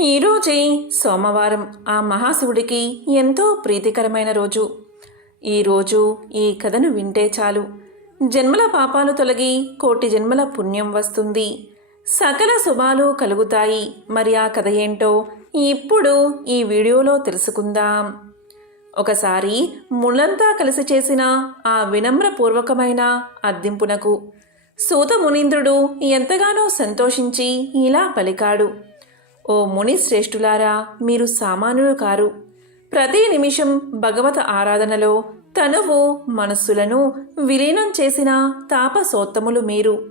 ఈరోజే సోమవారం ఆ మహాశివుడికి ఎంతో ప్రీతికరమైన రోజు. ఈరోజు ఈ కథను వింటే చాలు. జన్మల పాపాలు తొలగి కోటి జన్మల పుణ్యం వస్తుంది. సకల శుభాలు కలుగుతాయి. మరి ఆ కథ ఏంటో ఇప్పుడు ఈ వీడియోలో తెలుసుకుందాం. ఒకసారి ముళ్ళంతా కలిసి చేసిన ఆ వినమ్రపూర్వకమైన అద్దింపునకు సూత మునీంద్రుడు ఎంతగానో సంతోషించి ఇలా పలికాడు. ఓ ముని శ్రేష్ఠులారా మీరు సామాన్యులు కారు. ప్రతి నిమిషం భగవత ఆరాధనలో తనువు మనస్సులను విలీనం చేసిన తాపసోత్తములు మీరు.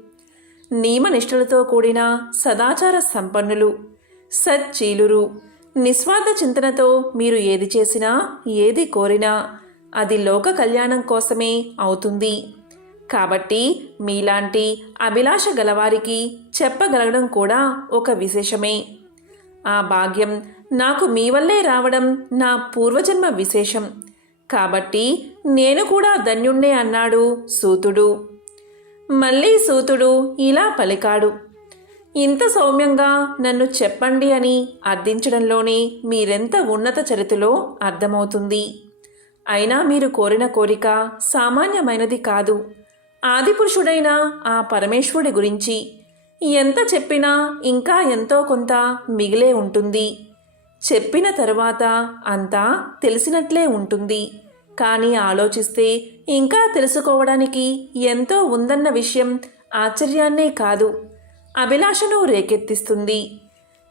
నియమనిష్టలతో కూడిన సదాచార సంపన్నులు సచ్చీలురు. నిస్వార్థ చింతనతో మీరు ఏది చేసినా ఏది కోరినా అది లోక కళ్యాణం కోసమే అవుతుంది. కాబట్టి మీలాంటి అభిలాష గలవారికి చెప్పగలగడం కూడా ఒక విశేషమే. ఆ భాగ్యం నాకు మీ వల్లే రావడం నా పూర్వజన్మ విశేషం. కాబట్టి నేను కూడా ధన్యుణ్ణే అన్నాడు సూతుడు. మళ్ళీ సూతుడు ఇలా పలికాడు. ఇంత సౌమ్యంగా నన్ను చెప్పండి అని అర్థించడంలోనే మీరెంత ఉన్నత చరిత్రలో అర్థమవుతుంది. అయినా మీరు కోరిన కోరిక సామాన్యమైనది కాదు. ఆదిపురుషుడైన ఆ పరమేశ్వరుడి గురించి ఎంత చెప్పినా ఇంకా ఎంతో కొంత మిగిలే ఉంటుంది. చెప్పిన తరువాత అంతా తెలిసినట్లే ఉంటుంది. కానీ ఆలోచిస్తే ఇంకా తెలుసుకోవడానికి ఎంతో ఉందన్న విషయం ఆశ్చర్యాన్నే కాదు. అభిలాషను రేకెత్తిస్తుంది.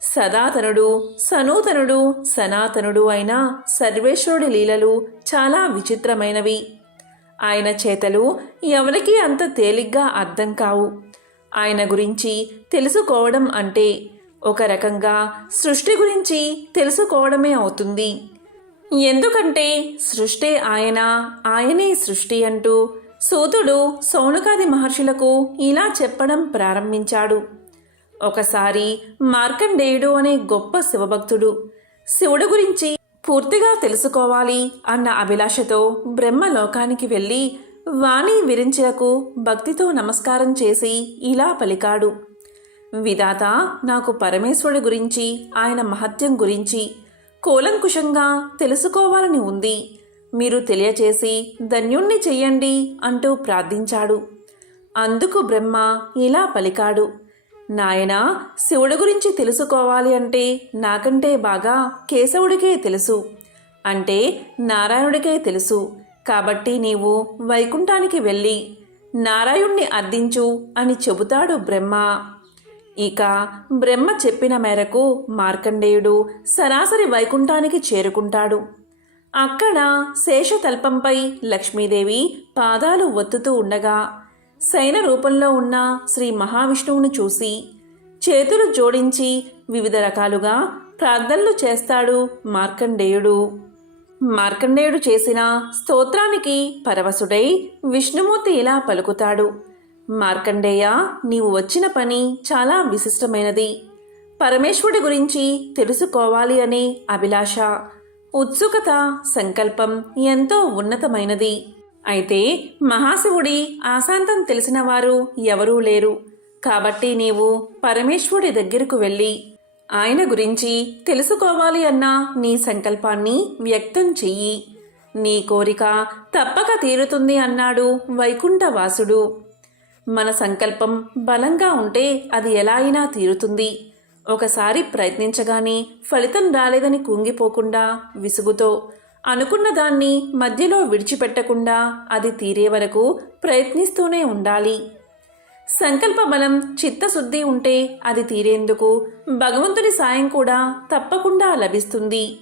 సదాతనుడు సనూతనుడు సనాతనుడు అయిన సర్వేశ్వరుడి లీలలు చాలా విచిత్రమైనవి. ఆయన చేతలు ఎవరికీ అంత తేలిగ్గా అర్థం కావు. ఆయన గురించి తెలుసుకోవడం అంటే ఒక రకంగా సృష్టి గురించి తెలుసుకోవడమే అవుతుంది. ఎందుకంటే సృష్టి ఆయన ఆయనే సృష్టి అంటూ సూతుడు సౌనకాది మహర్షులకు ఇలా చెప్పడం ప్రారంభించాడు. ఒకసారి మార్కండేయుడు అనే గొప్ప శివభక్తుడు శివుడు గురించి పూర్తిగా తెలుసుకోవాలి అన్న అభిలాషతో బ్రహ్మలోకానికి వెళ్ళి వాణి విరించలకు భక్తితో నమస్కారం చేసి ఇలా పలికాడు. విధాత నాకు పరమేశ్వరుడి గురించి ఆయన మహత్యం గురించి కూలంకుషంగా తెలుసుకోవాలని ఉంది. మీరు తెలియచేసి ధన్యుణ్ణి చెయ్యండి అంటూ ప్రార్థించాడు. అందుకు బ్రహ్మ ఇలా పలికాడు. నాయనా శివుడి గురించి తెలుసుకోవాలి అంటే నాకంటే బాగా కేశవుడికే తెలుసు. అంటే నారాయణుడికే తెలుసు. కాబట్టి నీవు వైకుంఠానికి వెళ్ళి నారాయణ్ణి అర్థించు అని చెబుతాడు బ్రహ్మ. ఇక బ్రహ్మ చెప్పిన మేరకు మార్కండేయుడు సరాసరి వైకుంఠానికి చేరుకుంటాడు. అక్కడ శేషతల్పంపై లక్ష్మీదేవి పాదాలు ఒత్తుతూ ఉండగా శయన రూపంలో ఉన్న శ్రీ మహావిష్ణువును చూసి చేతులు జోడించి వివిధ రకాలుగా ప్రార్థనలు చేస్తాడు మార్కండేయుడు. మార్కండేయుడు చేసిన స్తోత్రానికి పరవశుడై విష్ణుమూర్తి ఇలా పలుకుతాడు. మార్కండేయ నీవు వచ్చిన పని చాలా విశిష్టమైనది. పరమేశ్వరుడి గురించి తెలుసుకోవాలి అనే అభిలాష. ఉత్సుకత సంకల్పం ఎంతో ఉన్నతమైనది. అయితే మహాశివుడి ఆశాంతం తెలిసిన వారు ఎవరూ లేరు. కాబట్టి నీవు పరమేశ్వరుడి దగ్గరకు వెళ్ళి ఆయన గురించి తెలుసుకోవాలి అన్న నీ సంకల్పాన్ని వ్యక్తం చెయ్యి. నీ కోరిక తప్పక తీరుతుంది అన్నాడు వైకుంఠవాసుడు. మన సంకల్పం బలంగా ఉంటే అది ఎలా అయినా తీరుతుంది. ఒకసారి ప్రయత్నించగానే ఫలితం రాలేదని కుంగిపోకుండా విసుగుతో అనుకున్న దాన్ని మధ్యలో విడిచిపెట్టకుండా అది తీరే వరకు ప్రయత్నిస్తూనే ఉండాలి. సంకల్ప బలం చిత్తశుద్ధి ఉంటే అది తీరేందుకు భగవంతుని సాయం కూడా తప్పకుండా లభిస్తుంది.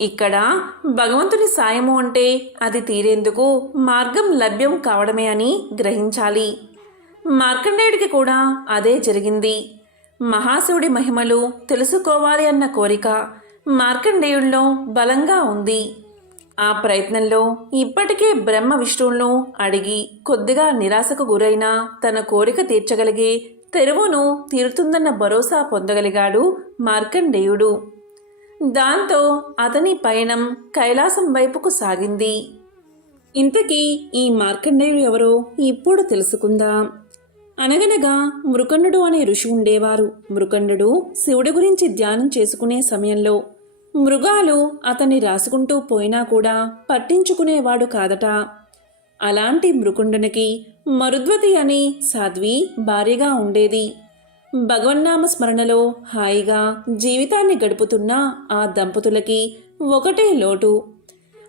ఇక్కడ భగవంతుని సాయము అంటే అది తీరేందుకు మార్గం లభ్యం కావడమే అని గ్రహించాలి. మార్కండేయుడికి కూడా అదే జరిగింది. మహాశివుడి మహిమలు తెలుసుకోవాలి అన్న కోరిక మార్కండేయుల్లో బలంగా ఉంది. ఆ ప్రయత్నంలో ఇప్పటికే బ్రహ్మ విష్ణువులను అడిగి కొద్దిగా నిరాశకు గురైన తన కోరిక తీర్చగలిగే తెరువును తీరుతుందన్న భరోసా పొందగలిగాడు మార్కండేయుడు. దాంతో అతని పయనం కైలాసం వైపుకు సాగింది. ఇంతకీ ఈ మార్కండేయుడు ఎవరో ఇప్పుడు తెలుసుకుందాం. అనగనగా మృకండు అనే ఋషి ఉండేవారు. మృకండు శివుడి గురించి ధ్యానం చేసుకునే సమయంలో మృగాలు అతన్ని రాసుకుంటూ పోయినా కూడా పట్టించుకునేవాడు కాదట. అలాంటి మృకుండునికి మరుద్వతి అని సాధ్వి భార్యగా ఉండేది. భగవన్నామ స్మరణలో హాయిగా జీవితాన్ని గడుపుతున్న ఆ దంపతులకి ఒకటే లోటు.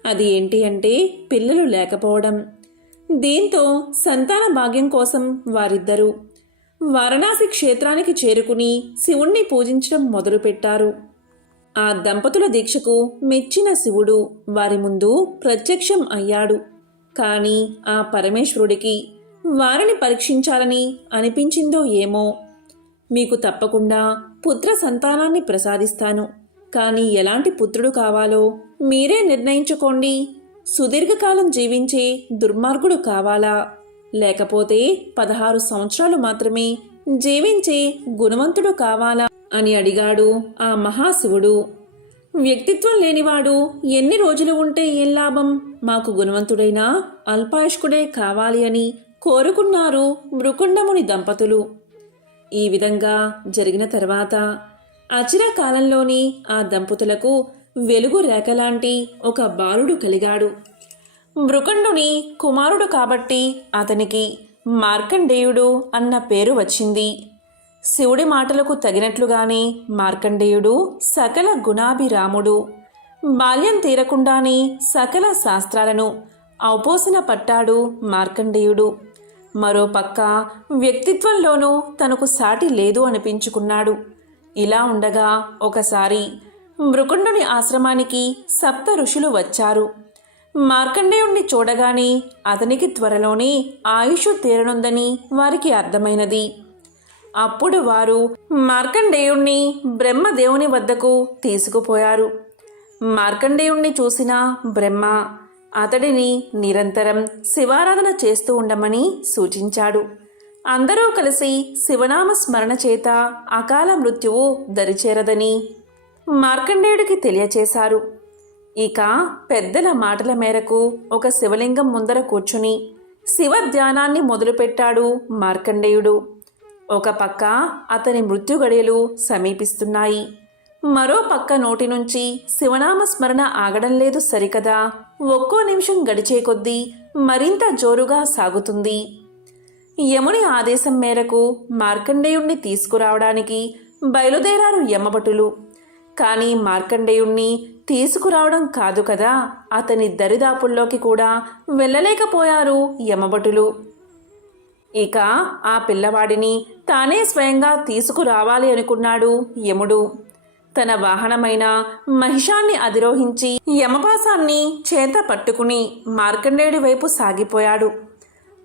అది ఏంటి అంటే పిల్లలు లేకపోవడం. దీంతో సంతాన భాగ్యం కోసం వారిద్దరూ వారణాసి క్షేత్రానికి చేరుకుని శివుణ్ణి పూజించడం మొదలుపెట్టారు. ఆ దంపతుల దీక్షకు మెచ్చిన శివుడు వారి ముందు ప్రత్యక్షం అయ్యాడు. కాని ఆ పరమేశ్వరుడికి వారిని పరీక్షించాలని అనిపించిందో ఏమో. మీకు తప్పకుండా పుత్ర సంతానాన్ని ప్రసాదిస్తాను. కానీ ఎలాంటి పుత్రుడు కావాలో మీరే నిర్ణయించుకోండి. సుదీర్ఘకాలం జీవించే దుర్మార్గుడు కావాలా? లేకపోతే పదహారు సంవత్సరాలు మాత్రమే జీవించే గుణవంతుడు కావాలా? అని అడిగాడు ఆ మహాశివుడు. వ్యక్తిత్వం లేనివాడు ఎన్ని రోజులు ఉంటే ఏం లాభం? మాకు గుణవంతుడైనా అల్పాయుష్కుడే కావాలి అని కోరుకున్నారు మృకుండముని దంపతులు. ఈ విధంగా జరిగిన తర్వాత అచిర కాలంలోని ఆ దంపతులకు వెలుగు రేఖలాంటి ఒక బాలుడు కలిగాడు. మృకండుని కుమారుడు కాబట్టి అతనికి మార్కండేయుడు అన్న పేరు వచ్చింది. శివుడి మాటలకు తగినట్లుగానే మార్కండేయుడు సకల గుణాభిరాముడు. బాల్యం తీరకుండానే సకల శాస్త్రాలను ఔపోసన పట్టాడు మార్కండేయుడు. మరోపక్క వ్యక్తిత్వంలోనూ తనకు సాటి లేదు అనిపించుకున్నాడు. ఇలా ఉండగా ఒకసారి మృకుండుని ఆశ్రమానికి సప్త ఋషులు వచ్చారు. మార్కండేయుణ్ణి చూడగానే అతనికి త్వరలోనే ఆయుష్ తీరనుందని వారికి అర్థమైనది. అప్పుడు వారు మార్కండేయుణ్ణి బ్రహ్మదేవుని వద్దకు తీసుకుపోయారు. మార్కండేయుణ్ణి చూసిన బ్రహ్మ అతడిని నిరంతరం శివారాధన చేస్తూ ఉండమని సూచించాడు. అందరూ కలిసి శివనామ స్మరణ చేత అకాల మృత్యువు దరిచేరదని మార్కండేయుడికి తెలియచేశారు. ఇక పెద్దల మాటల మేరకు ఒక శివలింగం ముందర కూర్చుని శివ ధ్యానాన్ని మొదలుపెట్టాడు మార్కండేయుడు. ఒక పక్క అతని మృత్యుగడియలు సమీపిస్తున్నాయి. మరో పక్క నోటి నుంచి శివనామ స్మరణ ఆగడం లేదు సరికదా. ఒక్కో నిమిషం గడిచే కొద్దీ మరింత జోరుగా సాగుతుంది. యముని ఆదేశం మేరకు మార్కండేయుణ్ణి తీసుకురావడానికి బయలుదేరారు యమభటులు. కానీ మార్కండేయుణ్ణి తీసుకురావడం కాదు కదా అతని దరిదాపుల్లోకి కూడా వెళ్ళలేకపోయారు యమభటులు. ఇక ఆ పిల్లవాడిని తానే స్వయంగా తీసుకురావాలి అనుకున్నాడు యముడు. తన వాహనమైన మహిషాన్ని అధిరోహించి యమపాసాన్ని చేత పట్టుకుని మార్కండేయుడి వైపు సాగిపోయాడు.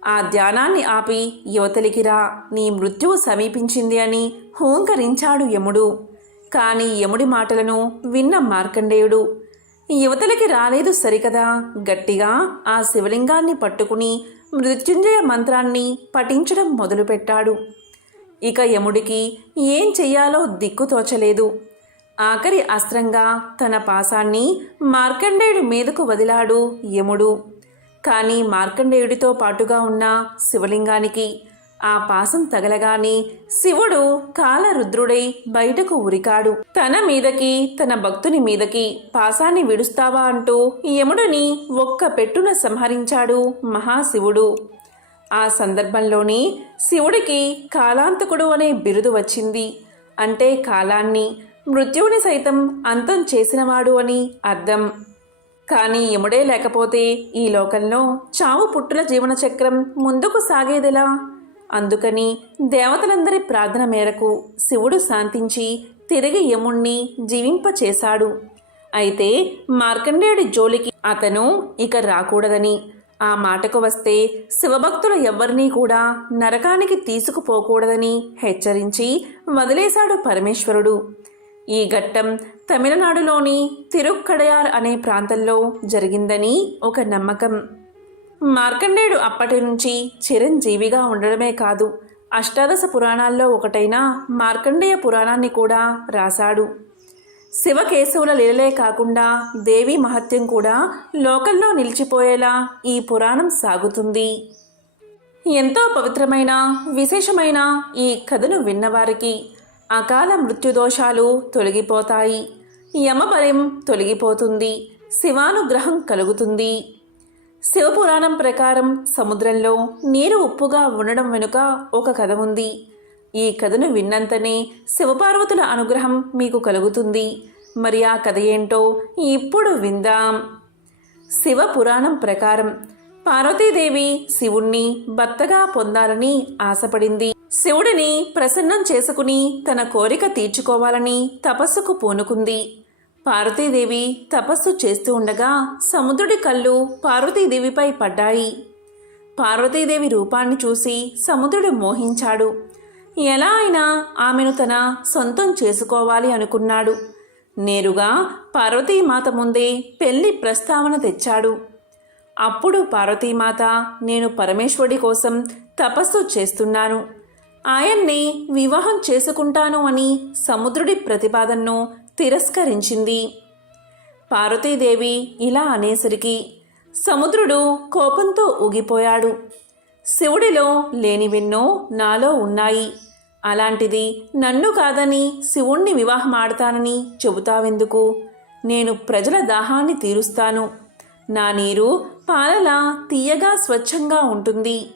ఆ ధ్యానాన్ని ఆపి యువతలికి రా నీ మృత్యువు సమీపించింది అని హూంకరించాడు యముడు. కాని యముడి మాటలను విన్న మార్కండేయుడు యువతలకి రాలేదు సరికదా గట్టిగా ఆ శివలింగాన్ని పట్టుకుని మృత్యుంజయ మంత్రాన్ని పఠించడం మొదలుపెట్టాడు. ఇక యముడికి ఏం చెయ్యాలో దిక్కు తోచలేదు. ఆఖరి అస్త్రంగా తన పాసాన్ని మార్కండేయుడి మీదకు వదిలాడు యముడు. కానీ మార్కండేయుడితో పాటుగా ఉన్న శివలింగానికి ఆ పాసం తగలగానే శివుడు కాలరుద్రుడై బయటకు ఉరికాడు. తన మీదకి తన భక్తుని మీదకి పాసాన్ని విడుస్తావా అంటూ యముడిని ఒక్క పెట్టున సంహరించాడు మహాశివుడు. ఆ సందర్భంలోనే శివుడికి కాలాంతకుడు అనే బిరుదు వచ్చింది. అంటే కాలాన్ని మృత్యువుని సైతం అంతం చేసినవాడు అని అర్థం. కానీ యముడే లేకపోతే ఈ లోకంలో చావు పుట్టుల జీవన చక్రం ముందుకు సాగేదెలా? అందుకని దేవతలందరి ప్రార్థన మేరకు శివుడు శాంతించి తిరిగి యముణ్ణి జీవింపచేశాడు. అయితే మార్కండేయుడి జోలికి అతను ఇక రాకూడదని. ఆ మాటకు వస్తే శివభక్తుల ఎవ్వరినీ కూడా నరకానికి తీసుకుపోకూడదని హెచ్చరించి వదిలేశాడు పరమేశ్వరుడు. ఈ ఘట్టం తమిళనాడులోని తిరుక్కడయార్ అనే ప్రాంతంలో జరిగిందని ఒక నమ్మకం. మార్కండేయుడు అప్పటి నుంచి చిరంజీవిగా ఉండడమే కాదు అష్టాదశ పురాణాల్లో ఒకటైన మార్కండేయ పురాణాన్ని కూడా రాశాడు. శివకేశవుల లీలలే కాకుండా దేవి మహత్యం కూడా లోకల్లో నిలిచిపోయేలా ఈ పురాణం సాగుతుంది. ఎంతో పవిత్రమైన విశేషమైన ఈ కథను విన్నవారికి అకాల మృత్యుదోషాలు తొలగిపోతాయి. యమబలం తొలగిపోతుంది. శివానుగ్రహం కలుగుతుంది. శివపురాణం ప్రకారం సముద్రంలో నీరు ఉప్పుగా ఉండడం వెనుక ఒక కథ ఉంది. ఈ కథను విన్నంతనే శివపార్వతుల అనుగ్రహం మీకు కలుగుతుంది. మరి ఆ కథ ఏంటో ఇప్పుడు విందాం. శివ పురాణం ప్రకారం పార్వతీదేవి శివుణ్ణి భర్తగా పొందాలని ఆశపడింది. శివుడిని ప్రసన్నం చేసుకుని తన కోరిక తీర్చుకోవాలని తపస్సుకు పూనుకుంది. పార్వతీదేవి తపస్సు చేస్తూ ఉండగా సముద్రుడి కళ్ళు పార్వతీదేవిపై పడ్డాయి. పార్వతీదేవి రూపాన్ని చూసి సముద్రుడు మోహించాడు. ఎలా అయినా ఆమెను తన సొంతం చేసుకోవాలి అనుకున్నాడు. నేరుగా పార్వతీమాత ముందే పెళ్ళి ప్రస్తావన తెచ్చాడు. అప్పుడు పార్వతీమాత నేను పరమేశ్వరుడి కోసం తపస్సు చేస్తున్నాను. ఆయన్ని వివాహం చేసుకుంటాను అని సముద్రుడి ప్రతిపాదనను తిరస్కరించింది. పార్వతీదేవి ఇలా అనేసరికి సముద్రుడు కోపంతో ఊగిపోయాడు. శివుడిలో లేనివెన్నో నాలో ఉన్నాయి. అలాంటిది నన్ను కాదని శివుణ్ణి వివాహమాడతానని చెబుతావెందుకు? నేను ప్రజల దాహాన్ని తీరుస్తాను. నా నీరు పాలలా తీయగా స్వచ్ఛంగా ఉంటుంది.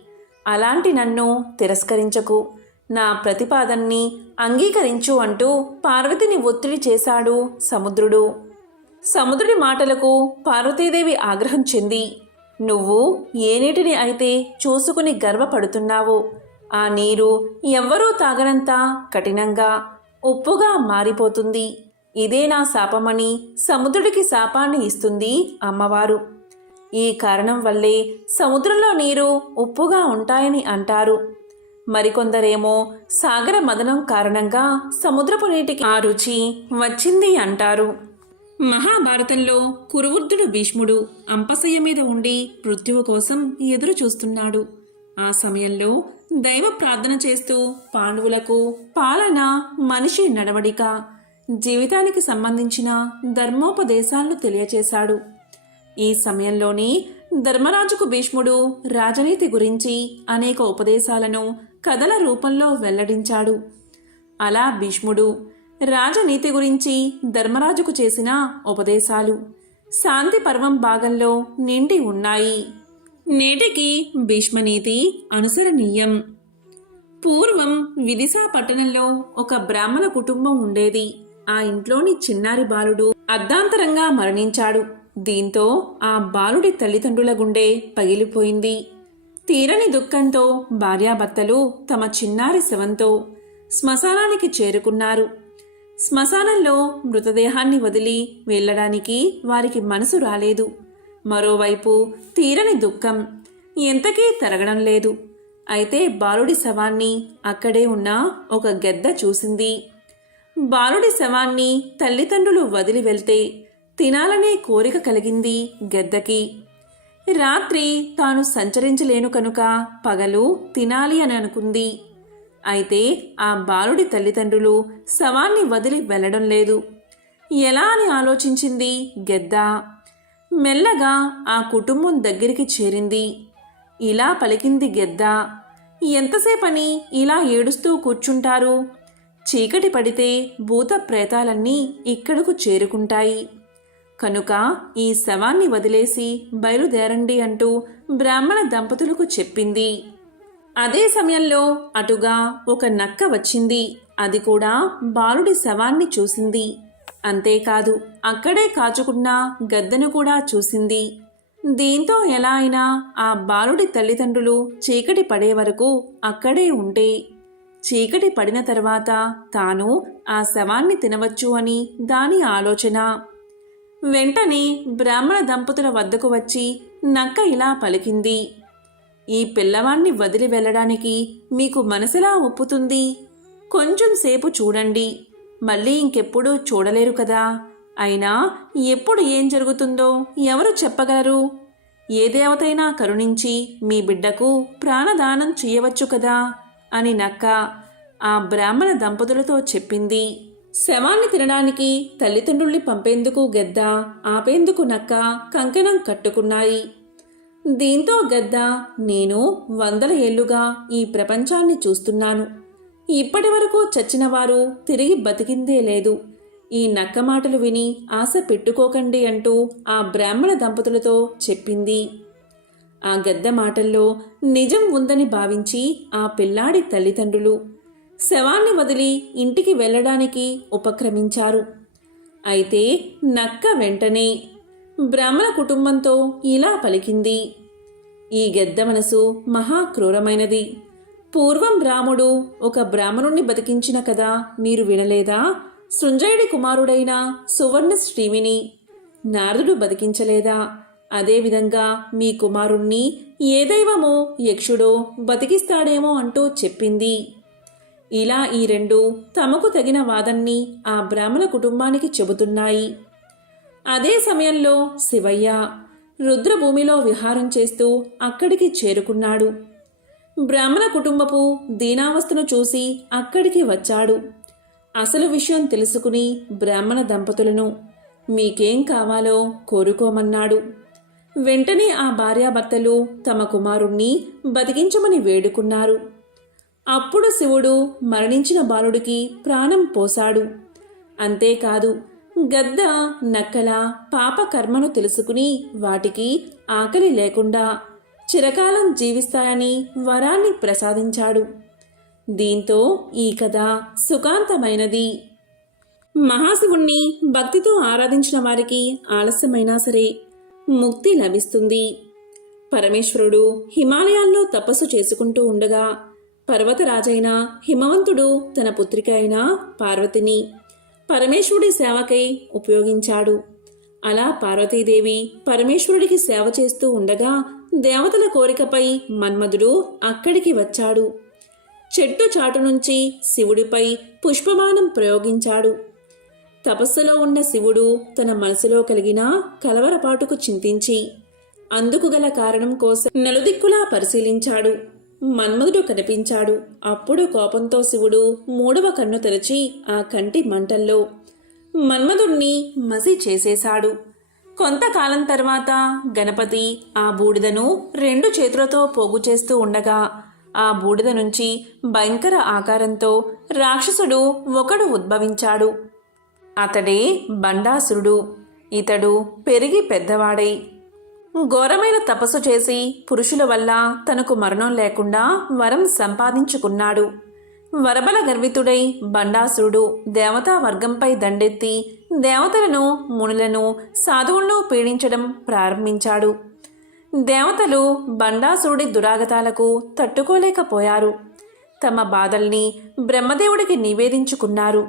అలాంటి నన్ను తిరస్కరించకు. నా ప్రతిపాదన్ని అంగీకరించు అంటూ పార్వతిని ఒత్తిడి చేశాడు సముద్రుడు. సముద్రుడి మాటలకు పార్వతీదేవి ఆగ్రహం చెంది నువ్వు ఏ నీటిని అయితే చూసుకుని గర్వపడుతున్నావో ఆ నీరు ఎవ్వరూ తాగనంత కఠినంగా ఉప్పుగా మారిపోతుంది. ఇదే నా శాపమని సముద్రుడికి శాపాన్ని ఇస్తుంది అమ్మవారు. ఈ కారణం వల్లే సముద్రంలో నీరు ఉప్పుగా ఉంటాయని అంటారు. మరికొందరేమో సాగర మదనం కారణంగా సముద్రపు నీటికి ఆ రుచి వచ్చింది అంటారు. మహాభారతంలో కురువృద్ధుడు భీష్ముడు అంపశయ్య మీద ఉండి మృత్యువు కోసం ఎదురు చూస్తున్నాడు. ఆ సమయంలో దైవ ప్రార్థన చేస్తూ పాండవులకు పాలన మనిషి నడవడిక జీవితానికి సంబంధించిన ధర్మోపదేశాలను తెలియచేశాడు. ఈ సమయంలోనే ధర్మరాజుకు భీష్ముడు రాజనీతి గురించి అనేక ఉపదేశాలను కథల రూపంలో వెల్లడించాడు. అలా భీష్ముడు రాజనీతి గురించి ధర్మరాజుకు చేసిన ఉపదేశాలు శాంతి పర్వం భాగంలో నిండి ఉన్నాయి. నేటికి భీష్మనీతి అనుసరణీయం. పూర్వం విదిశా పట్టణంలో ఒక బ్రాహ్మణ కుటుంబం ఉండేది. ఆ ఇంట్లోని చిన్నారి బాలుడు అర్ధాంతరంగా మరణించాడు. దీంతో ఆ బాలుడి తల్లిదండ్రుల గుండె పగిలిపోయింది. తీరని దుఃఖంతో భార్యాభర్తలు తమ చిన్నారి శవంతో శ్మశానానికి చేరుకున్నారు. శ్మశానంలో మృతదేహాన్ని వదిలి వెళ్ళడానికి వారికి మనసు రాలేదు. మరోవైపు తీరని దుఃఖం ఎంతకీ తరగడం లేదు. అయితే బాలుడి శవాన్ని అక్కడే ఉన్న ఒక గెద్ద చూసింది. బాలుడి శవాన్ని తల్లిదండ్రులు వదిలి వెళ్తే తినాలనే కోరిక కలిగింది గెద్దకి. రాత్రి తాను సంచరించలేను కనుక పగలు తినాలి అని అనుకుంది. అయితే ఆ బాలుడి తల్లిదండ్రులు శవాన్ని వదిలి వెళ్ళడం లేదు. ఎలా అని ఆలోచించింది గెద్ద. మెల్లగా ఆ కుటుంబం దగ్గరికి చేరింది. ఇలా పలికింది గెద్ద. ఎంతసేపని ఇలా ఏడుస్తూ కూర్చుంటారు? చీకటి పడితే భూత ప్రేతాలన్నీ ఇక్కడకు చేరుకుంటాయి. కనుక ఈ శవాన్ని వదిలేసి బయలుదేరండి అంటూ బ్రాహ్మణ దంపతులకు చెప్పింది. అదే సమయంలో అటుగా ఒక నక్క వచ్చింది. అది కూడా బాలుడి శవాన్ని చూసింది. అంతేకాదు అక్కడే కాచుకున్న గద్దెను కూడా చూసింది. దీంతో ఎలా అయినా ఆ బాలుడి తల్లిదండ్రులు చీకటి పడే వరకు అక్కడే ఉంటే. చీకటి పడిన తర్వాత తాను ఆ శవాన్ని తినవచ్చు అని దాని ఆలోచన. వెంటనే బ్రాహ్మణ దంపతుల వద్దకు వచ్చి నక్క ఇలా పలికింది. ఈ పిల్లవాణ్ణి వదిలి వెళ్ళడానికి మీకు మనసులా ఒప్పుతుంది? కొంచెం సేపు చూడండి. మళ్ళీ ఇంకెప్పుడు చూడలేరు కదా. అయినా ఎప్పుడు ఏం జరుగుతుందో ఎవరు చెప్పగలరు? ఏ దేవతైనా కరుణించి మీ బిడ్డకు ప్రాణదానం చేయవచ్చు కదా? అని నక్క ఆ బ్రాహ్మణ దంపతులతో చెప్పింది. శవాన్ని తినడానికి తల్లిదండ్రుల్ని పంపేందుకు గెద్ద ఆపేందుకు నక్క కంకణం కట్టుకున్నాయి. దీంతో గద్ద నేను వందల ఏళ్ళుగా ఈ ప్రపంచాన్ని చూస్తున్నాను. ఇప్పటి వరకు చచ్చిన వారు తిరిగి బతికిందే లేదు. ఈ నక్క మాటలు విని ఆశ పెట్టుకోకండి అంటూ ఆ బ్రాహ్మణ దంపతులతో చెప్పింది. ఆ గద్ద మాటల్లో నిజం ఉందని భావించి ఆ పిల్లాడి తల్లిదండ్రులు శవాన్ని వదిలి ఇంటికి వెళ్ళడానికి ఉపక్రమించారు. అయితే నక్క వెంటనే బ్రాహ్మణ కుటుంబంతో ఇలా పలికింది. ఈ గెద్ద మనసు మహా క్రూరమైనది పూర్వం రాముడు ఒక బ్రాహ్మణుణ్ణి బతికించిన కదా మీరు వినలేదా? సృంజయుడి కుమారుడైన సువర్ణ శ్రీవిని నారదుడు బతికించలేదా? అదేవిధంగా మీ కుమారుణ్ణి ఏ దైవమో యక్షుడో బతికిస్తాడేమో అంటూ చెప్పింది. ఇలా ఈ రెండు తమకు తగిన వాదన్ని ఆ బ్రాహ్మణ కుటుంబానికి చెబుతున్నాయి. అదే సమయంలో శివయ్య రుద్రభూమిలో విహారం చేస్తూ అక్కడికి చేరుకున్నాడు. బ్రాహ్మణ కుటుంబపు దీనావస్థను చూసి అక్కడికి వచ్చాడు. అసలు విషయం తెలుసుకుని బ్రాహ్మణ దంపతులను మీకేం కావాలో కోరుకోమన్నాడు. వెంటనే ఆ భార్యాభర్తలు తమ కుమారుణ్ణి బతికించమని వేడుకున్నారు. అప్పుడు శివుడు మరణించిన బాలుడికి ప్రాణం పోశాడు. అంతేకాదు గద్ద నక్కల పాపకర్మను తెలుసుకుని వాటికి ఆకలి లేకుండా చిరకాలం జీవిస్తాయని వరాన్ని ప్రసాదించాడు. దీంతో ఈ కథ సుఖాంతమైనది. మహాశివుణ్ణి భక్తితో ఆరాధించిన వారికి ఆలస్యమైనా సరే ముక్తి లభిస్తుంది. పరమేశ్వరుడు హిమాలయాల్లో తపస్సు చేసుకుంటూ ఉండగా పర్వతరాజైన హిమవంతుడు తన పుత్రిక అయిన పార్వతిని పరమేశ్వరుడి సేవకై ఉపయోగించాడు. అలా పార్వతీదేవి పరమేశ్వరుడికి సేవ చేస్తూ ఉండగా దేవతల కోరికపై మన్మధుడు అక్కడికి వచ్చాడు. చెట్టు చాటు నుంచి శివుడిపై పుష్పబాణం ప్రయోగించాడు. తపస్సులో ఉన్న శివుడు తన మనసులో కలిగిన కలవరపాటుకు చింతించి అందుకు గల కారణం కోసం నలుదిక్కులా పరిశీలించాడు. మన్మధుడు కనిపించాడు. అప్పుడు కోపంతో శివుడు మూడవ కన్ను తెరిచి ఆ కంటి మంటల్లో మన్మధుణ్ణి మసి చేసేశాడు. కొంతకాలం తర్వాత గణపతి ఆ బూడిదను రెండు చేతులతో పోగు చేస్తూ ఉండగా ఆ బూడిద నుంచి భయంకర ఆకారంతో రాక్షసుడు ఒకడు ఉద్భవించాడు. అతడే బండాసురుడు. ఇతడు పెరిగి పెద్దవాడై ఘోరమైన తపస్సు చేసి పురుషుల వల్ల తనకు మరణం లేకుండా వరం సంపాదించుకున్నాడు. వరబల గర్వితుడై బండాసురుడు దేవతా వర్గంపై దండెత్తి దేవతలను మునులను సాధువులను పీడించడం ప్రారంభించాడు. దేవతలు బండాసురుడి దురాగతాలకు తట్టుకోలేకపోయారు. తమ బాధల్ని బ్రహ్మదేవుడికి నివేదించుకున్నారు.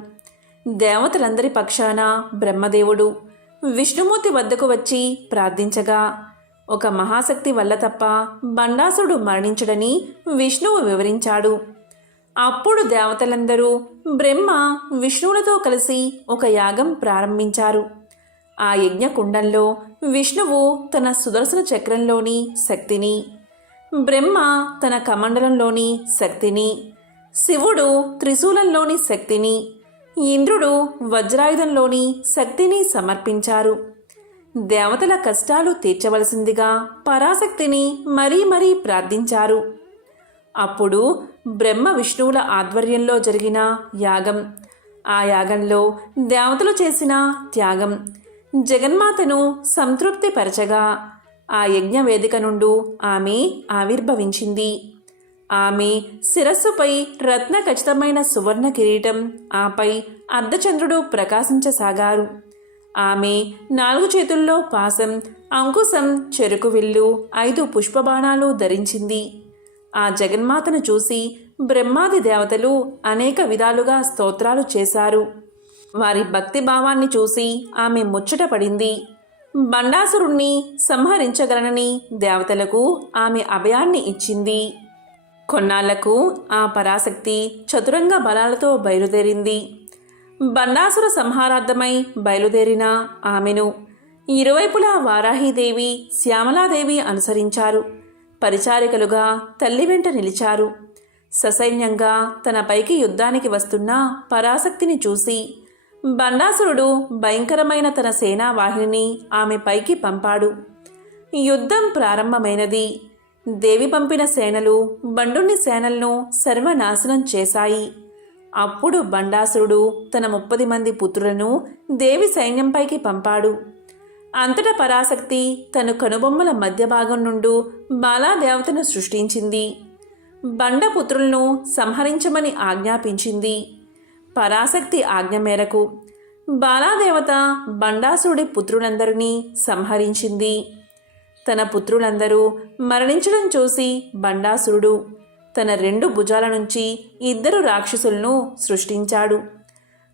దేవతలందరి పక్షాన బ్రహ్మదేవుడు విష్ణుమూర్తి వద్దకు వచ్చి ప్రార్థించగా ఒక మహాశక్తి వల్ల తప్ప బండాసుడు మరణించడని విష్ణువు వివరించాడు. అప్పుడు దేవతలందరూ బ్రహ్మ విష్ణువులతో కలిసి ఒక యాగం ప్రారంభించారు. ఆ యజ్ఞకుండంలో విష్ణువు తన సుదర్శన చక్రంలోని శక్తిని బ్రహ్మ తన కమండలంలోని శక్తిని శివుడు త్రిశూలంలోని శక్తిని ఇంద్రుడు వజ్రాయుధంలోని శక్తిని సమర్పించారు. దేవతల కష్టాలు తీర్చవలసిందిగా పరాశక్తిని మరీ మరీ ప్రార్థించారు. అప్పుడు బ్రహ్మ విష్ణువుల ఆధ్వర్యంలో జరిగిన యాగం. ఆ యాగంలో దేవతలు చేసిన త్యాగం. జగన్మాతను సంతృప్తిపరచగా ఆ యజ్ఞ వేదిక నుండి ఆమె ఆవిర్భవించింది. ఆమె శిరస్సుపై రత్న ఖచ్చితమైన సువర్ణ కిరీటం ఆపై అర్ధచంద్రుడు ప్రకాశించసాగారు. ఆమె నాలుగు చేతుల్లో పాసం అంకుశం చెరుకు విల్లు ఐదు పుష్పబాణాలు ధరించింది. ఆ జగన్మాతను చూసి బ్రహ్మాది దేవతలు అనేక విధాలుగా స్తోత్రాలు చేశారు. వారి భక్తి భావాన్ని చూసి ఆమె ముచ్చటపడింది బండాసురుణ్ణి సంహరించగలనని దేవతలకు ఆమె అభయాన్ని ఇచ్చింది. కొన్నాళ్ళకు ఆ పరాశక్తి చతురంగ బలాలతో బయలుదేరింది. బండాసుర సంహారార్థమై బయలుదేరిన ఆమెను. ఇరువైపులా వారాహీదేవి శ్యామలాదేవి అనుసరించారు. పరిచారికలుగా తల్లి వెంట నిలిచారు. ససైన్యంగా తన పైకి యుద్ధానికి వస్తున్న పరాశక్తిని చూసి బండాసురుడు భయంకరమైన తన సేనావాహిని ఆమె పైకి పంపాడు. యుద్ధం ప్రారంభమైనది. దేవి పంపిన సేనలు బండుని సేనలను సర్వనాశనం చేశాయి. అప్పుడు బండాసురుడు తన ముప్పది మంది పుత్రులను దేవి సైన్యంపైకి పంపాడు. అంతటా పరాశక్తి తన కనుబొమ్మల మధ్య భాగం నుండి బాలాదేవతను సృష్టించింది. బండపుత్రులను సంహరించమని ఆజ్ఞాపించింది. పరాశక్తి ఆజ్ఞ మేరకు బాలాదేవత బండాసురుడి పుత్రులందరినీ సంహరించింది. తన పుత్రులందరూ మరణించడం చూసి బండాసురుడు తన రెండు భుజాల నుంచి ఇద్దరు రాక్షసులను సృష్టించాడు.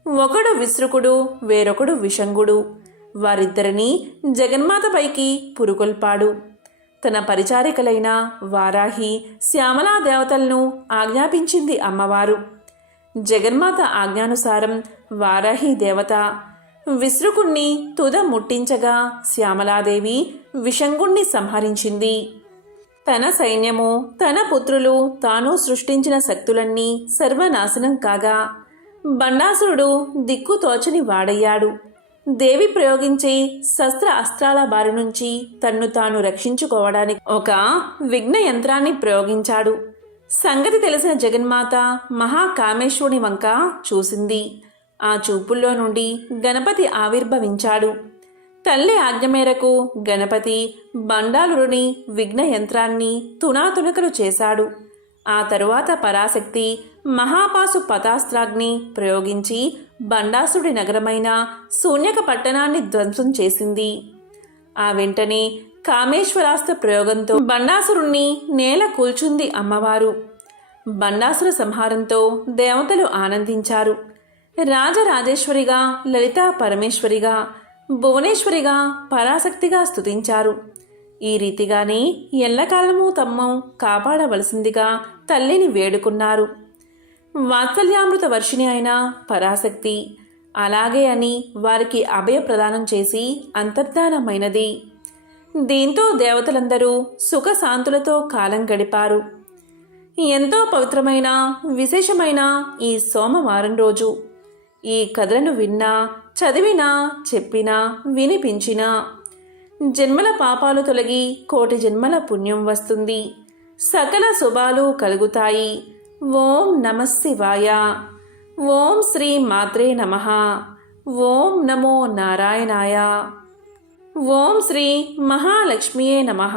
ఒకడు విశ్రుకుడు వేరొకడు విషంగుడు. వారిద్దరినీ జగన్మాతపైకి పురుకొల్పాడు తన పరిచారికలైన వారాహి శ్యామలా దేవతలను ఆజ్ఞాపించింది అమ్మవారు. జగన్మాత ఆజ్ఞానుసారం వారాహి దేవత విశ్రుకుణ్ణి తుద ముట్టించగా శ్యామలాదేవి విషంగుణ్ణి సంహరించింది. తన సైన్యము తన పుత్రులు తాను సృష్టించిన శక్తులన్నీ సర్వనాశనం కాగా బండాసురుడు దిక్కు తోచని వాడయ్యాడు. దేవి ప్రయోగించి శస్త్ర అస్త్రాల బారి నుంచి తన్ను తాను రక్షించుకోవడానికి ఒక విఘ్న యంత్రాన్ని ప్రయోగించాడు. సంగతి తెలిసిన జగన్మాత మహాకామేశ్వరుని వంక చూసింది. ఆ చూపుల్లో నుండి గణపతి ఆవిర్భవించాడు. తల్లి ఆజ్ఞ మేరకు గణపతి బండాలురుని విఘ్న యంత్రాన్ని తునాతునకలు చేశాడు. ఆ తరువాత పరాశక్తి మహాపాసు పతాస్త్రాగ్ని ప్రయోగించి బండాసుడి నగరమైన శూన్యక పట్టణాన్ని ధ్వంసం చేసింది. ఆ వెంటనే కామేశ్వరాస్త్ర ప్రయోగంతో బండాసురుణ్ణి నేల కూల్చుంది అమ్మవారు. బండాసుర సంహారంతో దేవతలు ఆనందించారు. రాజరాజేశ్వరిగా లలితా పరమేశ్వరిగా భువనేశ్వరిగా పరాశక్తిగా స్తుతించారు. ఈ రీతిగానే ఎల్లకాలము తమ్మం కాపాడవలసిందిగా తల్లిని వేడుకున్నారు. వాత్సల్యామృత వర్షిణి అయిన పరాశక్తి అలాగే అని వారికి అభయ ప్రదానం చేసి అంతర్ధానమైనది. దీంతో దేవతలందరూ సుఖశాంతులతో కాలం గడిపారు. ఎంతో పవిత్రమైన విశేషమైన ఈ సోమవారం రోజు. ఈ కథలను విన్నా చదివినా చెప్పినా వినిపించినా. జన్మల పాపాలు తొలగి కోటి జన్మల పుణ్యం వస్తుంది. సకల శుభాలు కలుగుతాయి. ఓం నమ శివాయ. ఓం శ్రీ మాత్రే నమ. ఓం నమో నారాయణాయ. ఓం శ్రీ మహాలక్ష్మియే నమః.